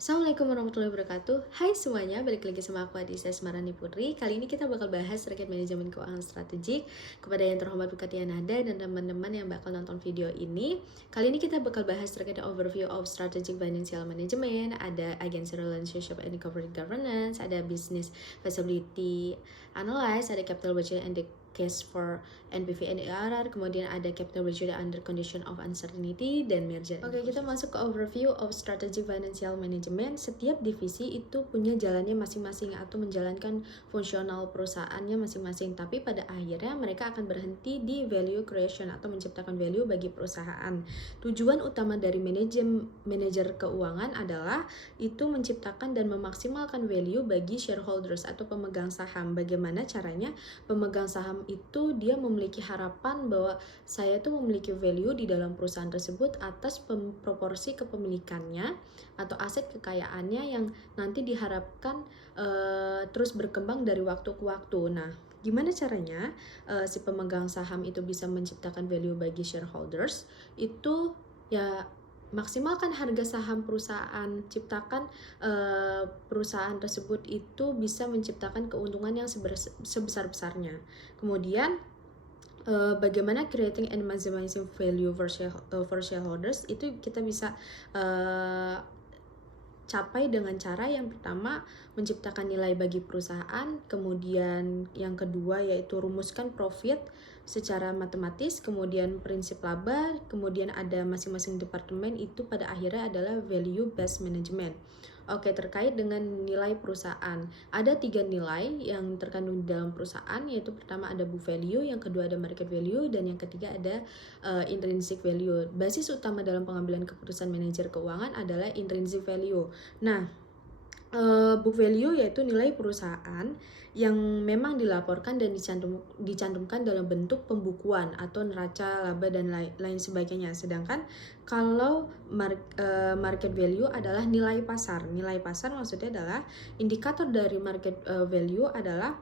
Assalamualaikum warahmatullahi wabarakatuh. Hai semuanya, balik lagi sama aku Adisa Semarani Putri. Kali ini kita bakal bahas terkait manajemen keuangan strategik. Kepada yang terhormat Bukati Nada dan teman-teman yang bakal nonton video ini, kali ini kita bakal bahas terkait overview of strategic financial management. Ada agency relationship and corporate governance, ada business feasibility analysis, ada capital budget and the case for NPV and ARR, kemudian ada capital budget under condition of uncertainty dan merger. Oke, kita masuk ke overview of strategic financial management. Setiap divisi itu punya jalannya masing-masing atau menjalankan fungsional perusahaannya masing-masing, tapi pada akhirnya mereka akan berhenti di value creation atau menciptakan value bagi perusahaan. Tujuan utama dari manajer keuangan adalah itu menciptakan dan memaksimalkan value bagi shareholders atau pemegang saham. Bagaimana caranya? Pemegang saham itu dia memiliki harapan bahwa saya tuh memiliki value di dalam perusahaan tersebut atas proporsi kepemilikannya atau aset kekayaannya yang nanti diharapkan terus berkembang dari waktu ke waktu. Nah, gimana caranya si pemegang saham itu bisa menciptakan value bagi shareholders? Itu ya maksimalkan harga saham perusahaan, ciptakan perusahaan tersebut itu bisa menciptakan keuntungan yang sebesar-besarnya. Kemudian bagaimana creating and maximizing value for shareholders itu kita bisa capai dengan cara yang pertama menciptakan nilai bagi perusahaan, kemudian yang kedua yaitu rumuskan profit secara matematis, kemudian prinsip laba, kemudian ada masing-masing departemen itu pada akhirnya adalah value based management. Oke, terkait dengan nilai perusahaan, ada 3 nilai yang terkandung di dalam perusahaan, yaitu pertama ada book value, yang kedua ada market value, dan yang ketiga ada intrinsic value. Basis utama dalam pengambilan keputusan manajer keuangan adalah intrinsic value. Nah, book value yaitu nilai perusahaan yang memang dilaporkan dan dicantumkan dalam bentuk pembukuan atau neraca laba dan lain sebagainya. Sedangkan kalau market value adalah nilai pasar. Nilai pasar maksudnya adalah indikator dari market value adalah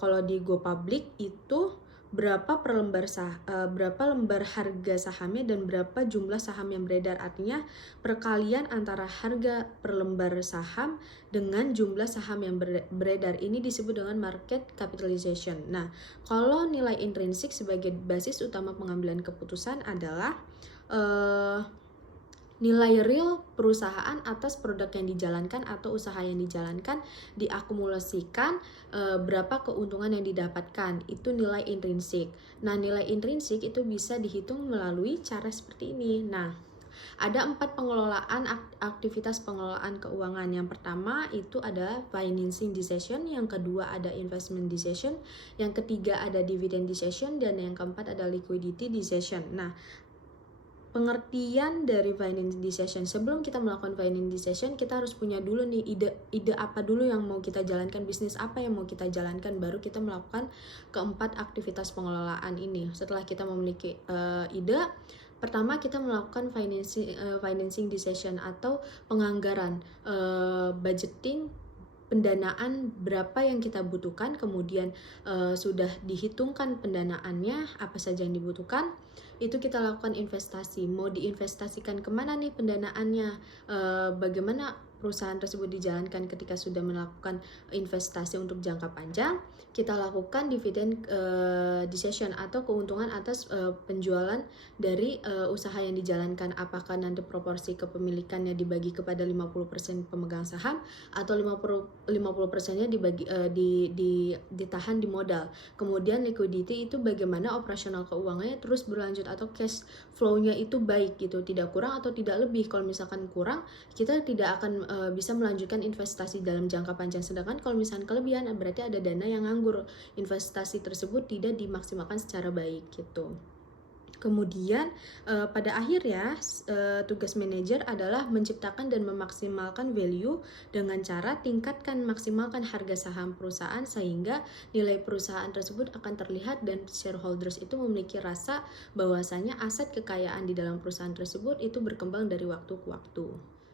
kalau di Go Public itu berapa lembar harga sahamnya dan berapa jumlah saham yang beredar. Artinya perkalian antara harga per lembar saham dengan jumlah saham yang beredar ini disebut dengan market capitalization. Nah, kalau nilai intrinsik sebagai basis utama pengambilan keputusan adalah nilai real perusahaan atas produk yang dijalankan atau usaha yang dijalankan diakumulasikan berapa keuntungan yang didapatkan, itu nilai intrinsik. Nah, nilai intrinsik itu bisa dihitung melalui cara seperti ini. Nah, ada 4 pengelolaan aktivitas pengelolaan keuangan. Yang pertama itu adalah financing decision, yang kedua ada investment decision, yang ketiga ada dividend decision, dan yang keempat ada liquidity decision. Nah, pengertian dari finance decision. Sebelum kita melakukan finance decision, kita harus punya dulu nih ide apa dulu yang mau kita jalankan, bisnis apa yang mau kita jalankan, baru kita melakukan keempat aktivitas pengelolaan ini. Setelah kita memiliki ide, pertama kita melakukan financing decision atau penganggaran, budgeting, pendanaan berapa yang kita butuhkan, kemudian sudah dihitungkan pendanaannya apa saja yang dibutuhkan, itu kita lakukan investasi. Mau diinvestasikan kemana nih pendanaannya, bagaimana perusahaan tersebut dijalankan ketika sudah melakukan investasi untuk jangka panjang, kita lakukan dividend decision atau keuntungan atas penjualan dari usaha yang dijalankan. Apakah nanti proporsi kepemilikannya dibagi kepada 50% pemegang saham atau 50%-nya ditahan di modal. Kemudian liquidity itu bagaimana operasional keuangannya terus berlanjut atau cash flow-nya itu baik gitu, tidak kurang atau tidak lebih. Kalau misalkan kurang, kita tidak akan bisa melanjutkan investasi dalam jangka panjang. Sedangkan kalau misalkan kelebihan, berarti ada dana yang nganggur, investasi tersebut tidak dimaksimalkan secara baik gitu. Kemudian pada akhirnya tugas manajer adalah menciptakan dan memaksimalkan value dengan cara maksimalkan harga saham perusahaan sehingga nilai perusahaan tersebut akan terlihat dan shareholders itu memiliki rasa bahwasanya aset kekayaan di dalam perusahaan tersebut itu berkembang dari waktu ke waktu.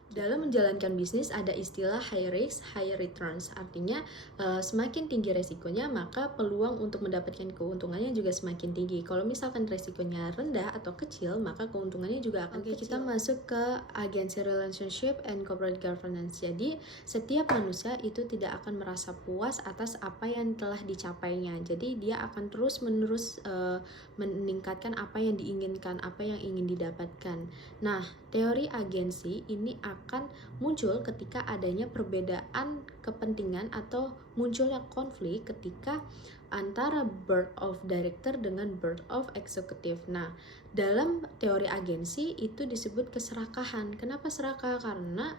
Dalam menjalankan bisnis ada istilah high risk, high returns. Artinya semakin tinggi resikonya, maka peluang untuk mendapatkan keuntungannya juga semakin tinggi. Kalau misalkan resikonya rendah atau kecil, maka keuntungannya juga akan kecil. Kita masuk ke agency relationship and corporate governance. Jadi setiap manusia itu tidak akan merasa puas atas apa yang telah dicapainya. Jadi dia akan terus-menerus meningkatkan apa yang diinginkan, apa yang ingin didapatkan. Nah, teori agensi ini akan muncul ketika adanya perbedaan kepentingan atau munculnya konflik ketika antara board of director dengan board of executive. Nah, dalam teori agensi itu disebut keserakahan. Kenapa serakah? Karena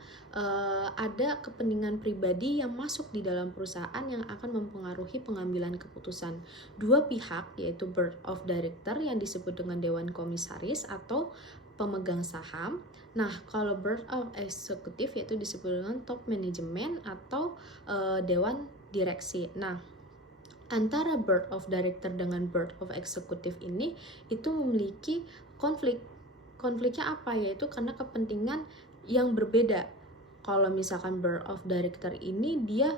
ada kepentingan pribadi yang masuk di dalam perusahaan yang akan mempengaruhi pengambilan keputusan. Dua pihak, yaitu board of director yang disebut dengan dewan komisaris atau pemegang saham. Nah, kalau board of executive yaitu disebut dengan top management atau dewan direksi. Nah, antara board of director dengan board of executive ini itu memiliki konflik. Konfliknya apa? Yaitu karena kepentingan yang berbeda. Kalau misalkan board of director ini dia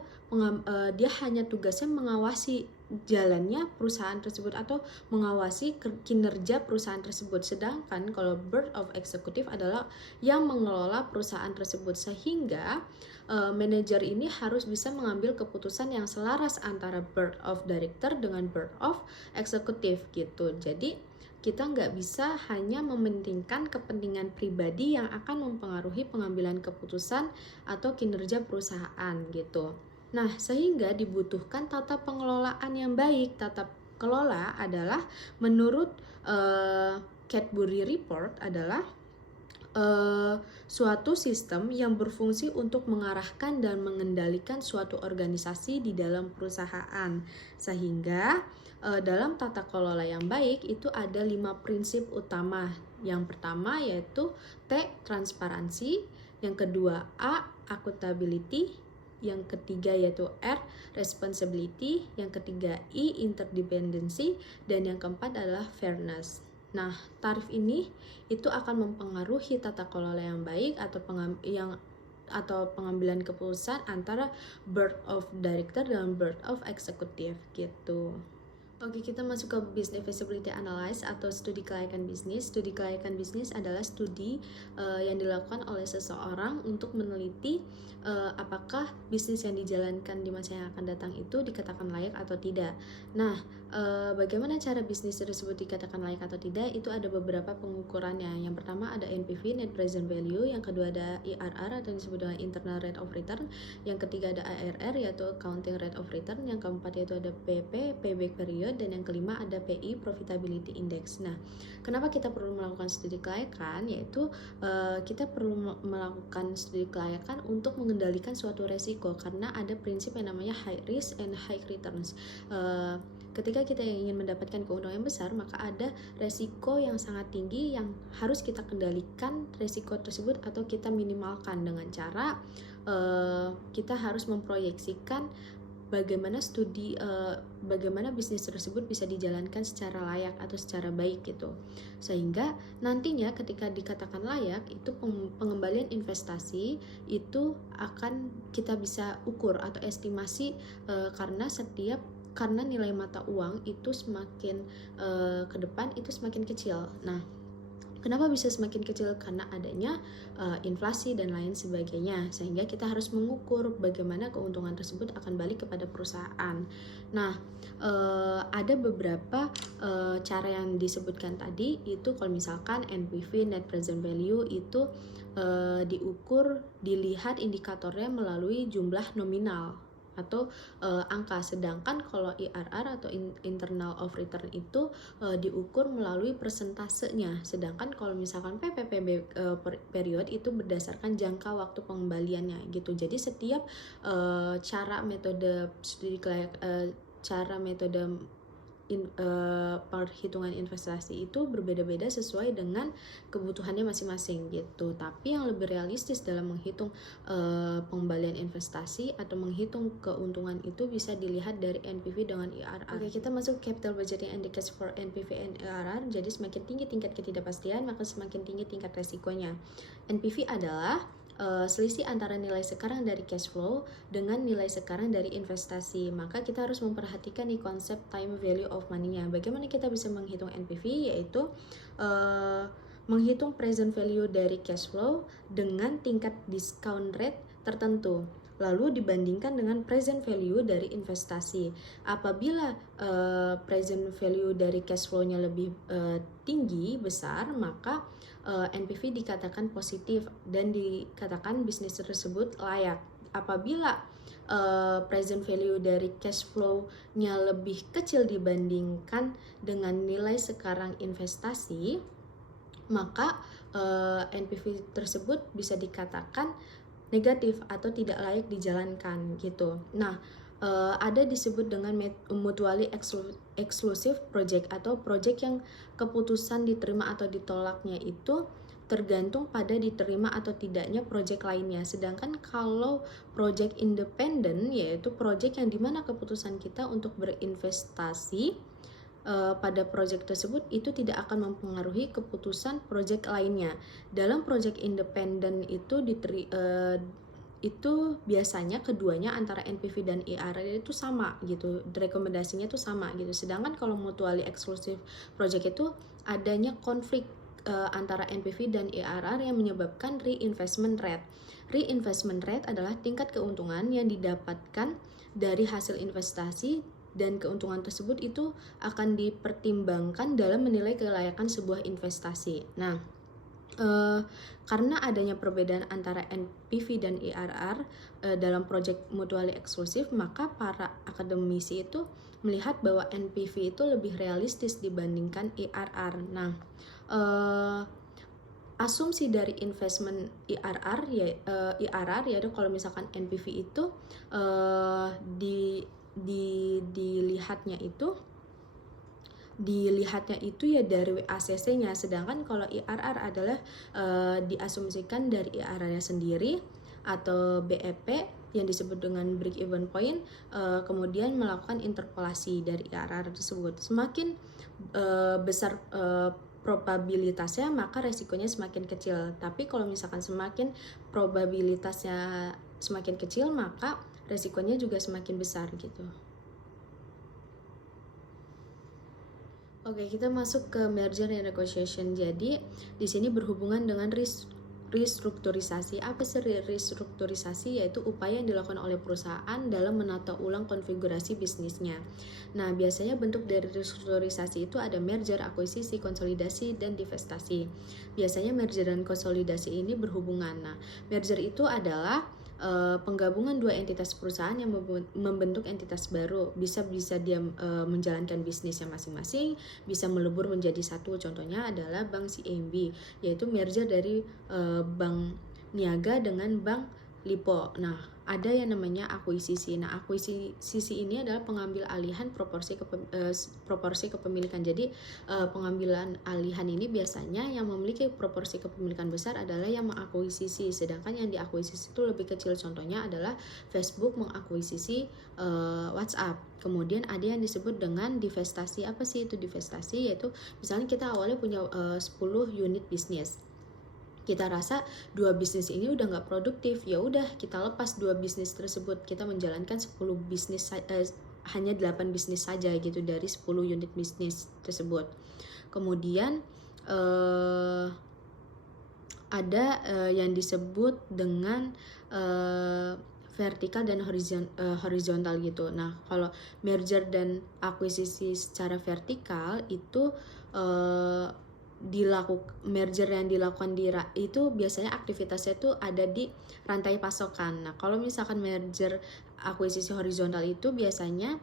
hanya tugasnya mengawasi jalannya perusahaan tersebut atau mengawasi kinerja perusahaan tersebut, sedangkan kalau board of executive adalah yang mengelola perusahaan tersebut, sehingga manajer ini harus bisa mengambil keputusan yang selaras antara board of director dengan board of executive gitu. Jadi kita nggak bisa hanya mementingkan kepentingan pribadi yang akan mempengaruhi pengambilan keputusan atau kinerja perusahaan gitu. Nah, sehingga dibutuhkan tata pengelolaan yang baik. Tata kelola adalah menurut Cadbury Report adalah suatu sistem yang berfungsi untuk mengarahkan dan mengendalikan suatu organisasi di dalam perusahaan, sehingga dalam tata kelola yang baik itu ada 5 prinsip utama. Yang pertama yaitu T, transparansi, yang kedua A, accountability, yang ketiga yaitu R, responsibility, yang ketiga I, interdependency, dan yang keempat adalah fairness. Nah, tarif ini itu akan mempengaruhi tata kelola yang baik atau pengambilan keputusan antara board of director dan board of executive gitu. Oke, kita masuk ke business feasibility analysis atau studi kelayakan bisnis. Studi kelayakan bisnis adalah studi yang dilakukan oleh seseorang untuk meneliti apakah bisnis yang dijalankan di masa yang akan datang itu dikatakan layak atau tidak. Nah, bagaimana cara bisnis tersebut dikatakan layak atau tidak? Itu ada beberapa pengukurannya. Yang pertama ada NPV, Net Present Value. Yang kedua ada IRR atau disebut dengan Internal Rate of Return. Yang ketiga ada ARR yaitu Accounting Rate of Return. Yang keempat yaitu ada PP, Payback Period. Dan yang kelima ada PI, Profitability Index. Nah, kenapa kita perlu melakukan studi kelayakan? Yaitu kita perlu melakukan studi kelayakan untuk mengendalikan suatu resiko, karena ada prinsip yang namanya high risk and high returns. Ketika kita ingin mendapatkan keuntungan yang besar, maka ada resiko yang sangat tinggi yang harus kita kendalikan resiko tersebut atau kita minimalkan dengan cara kita harus memproyeksikan bagaimana bisnis tersebut bisa dijalankan secara layak atau secara baik gitu, sehingga nantinya ketika dikatakan layak itu pengembalian investasi itu akan kita bisa ukur atau estimasi karena nilai mata uang itu semakin ke depan itu semakin kecil. Nah, kenapa bisa semakin kecil? Karena adanya inflasi dan lain sebagainya, sehingga kita harus mengukur bagaimana keuntungan tersebut akan balik kepada perusahaan. Nah, ada beberapa cara yang disebutkan tadi. Itu kalau misalkan NPV, Net Present Value itu dilihat indikatornya melalui jumlah nominal atau angka, sedangkan kalau IRR atau internal of return itu diukur melalui persentasenya, sedangkan kalau misalkan PPPB period itu berdasarkan jangka waktu pengembaliannya gitu. Jadi setiap metode perhitungan investasi itu berbeda-beda sesuai dengan kebutuhannya masing-masing gitu. Tapi yang lebih realistis dalam menghitung pengembalian investasi atau menghitung keuntungan itu bisa dilihat dari NPV dengan IRR. Oke, kita masuk capital budgeting indicators for NPV and IRR. Jadi semakin tinggi tingkat ketidakpastian, maka semakin tinggi tingkat resikonya. NPV adalah selisih antara nilai sekarang dari cash flow dengan nilai sekarang dari investasi. Maka kita harus memperhatikan nih konsep time value of money-nya. Bagaimana kita bisa menghitung NPV, yaitu menghitung present value dari cash flow dengan tingkat discount rate tertentu, lalu dibandingkan dengan present value dari investasi. Apabila present value dari cash flow-nya lebih tinggi, besar, maka NPV dikatakan positif dan dikatakan bisnis tersebut layak. Apabila present value dari cash flow-nya lebih kecil dibandingkan dengan nilai sekarang investasi, maka NPV tersebut bisa dikatakan negatif atau tidak layak dijalankan gitu. Nah, ada disebut dengan mutually exclusive project atau project yang keputusan diterima atau ditolaknya itu tergantung pada diterima atau tidaknya project lainnya. Sedangkan kalau project independent, yaitu project yang dimana keputusan kita untuk berinvestasi pada project tersebut itu tidak akan mempengaruhi keputusan project lainnya. Dalam project independent itu biasanya keduanya antara NPV dan IRR itu sama gitu, rekomendasinya itu sama gitu. Sedangkan kalau mutually exclusive project itu adanya konflik antara NPV dan IRR yang menyebabkan reinvestment rate. Reinvestment rate adalah tingkat keuntungan yang didapatkan dari hasil investasi, dan keuntungan tersebut itu akan dipertimbangkan dalam menilai kelayakan sebuah investasi. Nah, karena adanya perbedaan antara NPV dan IRR dalam project mutually eksklusif, maka para akademisi itu melihat bahwa NPV itu lebih realistis dibandingkan IRR. Nah, asumsi dari investment IRR yaitu kalau misalkan NPV itu dilihatnya itu ya dari WACC-nya, sedangkan kalau IRR adalah diasumsikan dari IRR-nya sendiri atau BEP yang disebut dengan break even point, kemudian melakukan interpolasi dari IRR tersebut. Semakin besar probabilitasnya, maka resikonya semakin kecil. Tapi kalau misalkan semakin probabilitasnya semakin kecil, maka resikonya juga semakin besar gitu. Oke, kita masuk ke merger and negotiation. Jadi, di sini berhubungan dengan restrukturisasi. Apa sih restrukturisasi? Yaitu upaya yang dilakukan oleh perusahaan dalam menata ulang konfigurasi bisnisnya. Nah, biasanya bentuk dari restrukturisasi itu ada merger, akuisisi, konsolidasi, dan divestasi. Biasanya merger dan konsolidasi ini berhubungan. Nah, merger itu adalah penggabungan dua entitas perusahaan yang membentuk entitas baru. Bisa dia menjalankan bisnisnya masing-masing, bisa melebur menjadi satu. Contohnya adalah Bank CIMB, yaitu merger dari Bank Niaga dengan Bank Lipo. Nah, ada yang namanya akuisisi. Nah, akuisisi ini adalah pengambil alihan proporsi kepemilikan. Jadi, pengambilan alihan ini biasanya yang memiliki proporsi kepemilikan besar adalah yang mengakuisisi, sedangkan yang diakuisisi itu lebih kecil. Contohnya adalah Facebook mengakuisisi WhatsApp. Kemudian ada yang disebut dengan divestasi. Apa sih itu divestasi? Yaitu misalnya kita awalnya punya 10 unit bisnis. Kita rasa 2 bisnis ini udah nggak produktif, ya udah kita lepas 2 bisnis tersebut, kita menjalankan 10 bisnis hanya 8 bisnis saja gitu dari 10 unit bisnis tersebut. Kemudian ada yang disebut dengan vertikal dan horizontal gitu. Nah, kalau merger dan akuisisi secara vertikal itu merger yang dilakukan itu biasanya aktivitasnya itu ada di rantai pasokan. Nah, kalau misalkan merger akuisisi horizontal itu biasanya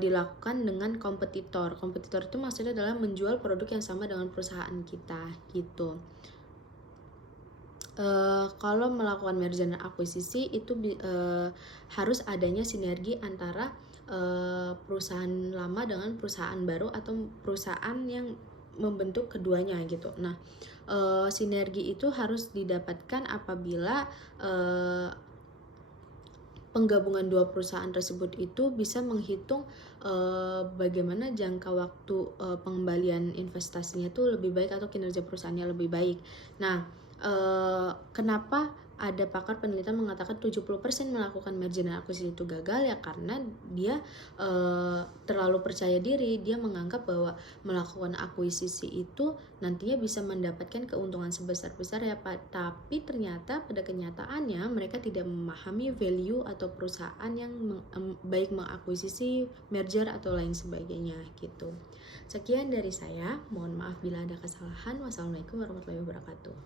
dilakukan dengan kompetitor. Kompetitor itu maksudnya adalah menjual produk yang sama dengan perusahaan kita gitu. Kalau melakukan merger dan akuisisi itu harus adanya sinergi antara perusahaan lama dengan perusahaan baru atau perusahaan yang membentuk keduanya gitu. Nah, sinergi itu harus didapatkan apabila penggabungan dua perusahaan tersebut itu bisa menghitung bagaimana jangka waktu pengembalian investasinya itu lebih baik atau kinerja perusahaannya lebih baik. Nah, kenapa ada pakar penelitian mengatakan 70% melakukan merger dan akuisisi itu gagal ya karena dia terlalu percaya diri. Dia menganggap bahwa melakukan akuisisi itu nantinya bisa mendapatkan keuntungan sebesar-besar ya Pak. Tapi ternyata pada kenyataannya mereka tidak memahami value atau perusahaan yang baik mengakuisisi, merger atau lain sebagainya gitu. Sekian dari saya. Mohon maaf bila ada kesalahan. Wassalamualaikum warahmatullahi wabarakatuh.